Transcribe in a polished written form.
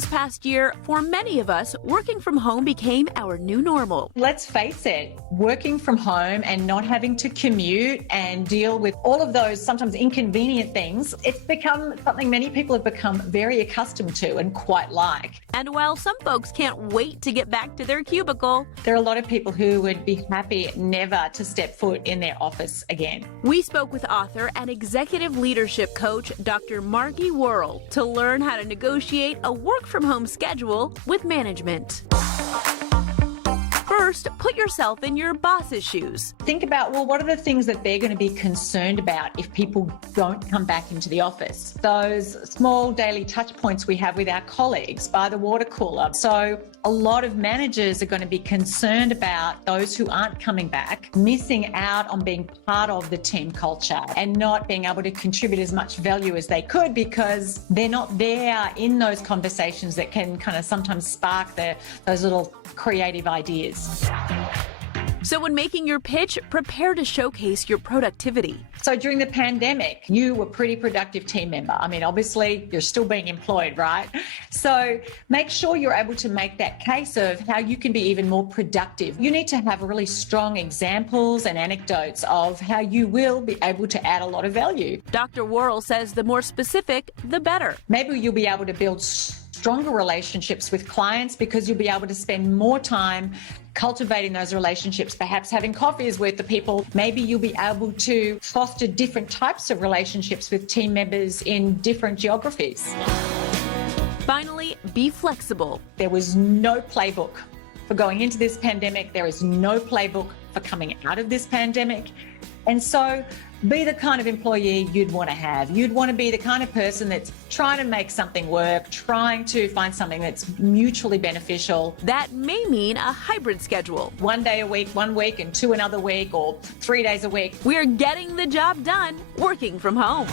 this past year, for many of us, working from home became our new normal. Let's face it, working from home and not having to commute and deal with all of those sometimes inconvenient things, it's become something many people have become very accustomed to and quite like. And while some folks can't wait to get back to their cubicle, there are a lot of people who would be happy never to step foot in their office again. We spoke with author and executive leadership coach Dr. Margie Worrell to learn how to negotiate a work-from-home schedule with management. First, put yourself in your boss's shoes. Think about, well, what are the things that they're going to be concerned about if people don't come back into the office? Those small daily touch points we have with our colleagues by the water cooler. So a lot of managers are going to be concerned about those who aren't coming back, missing out on being part of the team culture and not being able to contribute as much value as they could because they're not there in those conversations that can kind of sometimes spark those little creative ideas. So when making your pitch, prepare to showcase your productivity. So during the pandemic, you were a pretty productive team member. I mean, obviously, you're still being employed, right? So make sure you're able to make that case of how you can be even more productive. You need to have really strong examples and anecdotes of how you will be able to add a lot of value. Dr. Worrell says the more specific, the better. Maybe you'll be able to build stronger relationships with clients because you'll be able to spend more time cultivating those relationships, perhaps having coffees with the people. Maybe you'll be able to foster different types of relationships with team members in different geographies. Finally, be flexible. There was no playbook for going into this pandemic. There is no playbook for coming out of this pandemic. And so be the kind of employee you'd want to have. You'd want to be the kind of person that's trying to make something work, trying to find something that's mutually beneficial. That may mean a hybrid schedule. 1 day a week, 1 week, and 2 another week, or 3 days a week. We're getting the job done, working from home.